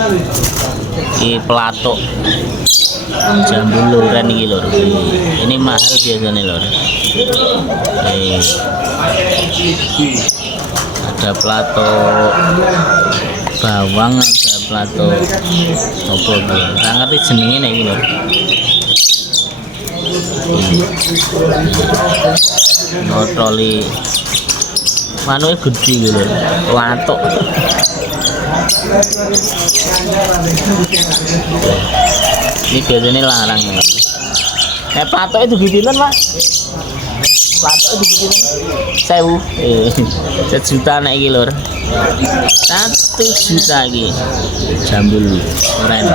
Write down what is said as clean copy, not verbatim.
Ini pelatuk jambul luren ini lor. Ini mahal biasanya lor. Ada pelatuk bawang, ada pelatuk apa gitu. Nggak ngerti jenengnya nih lor. Notoli manunya gede gitu, pelatuk. Ini biasanya larang ya. Pelatuk itu gede pak. Pelatuk itu gede 1.000. 1 juta naik kilo. 1 juta lagi. Jambul keren.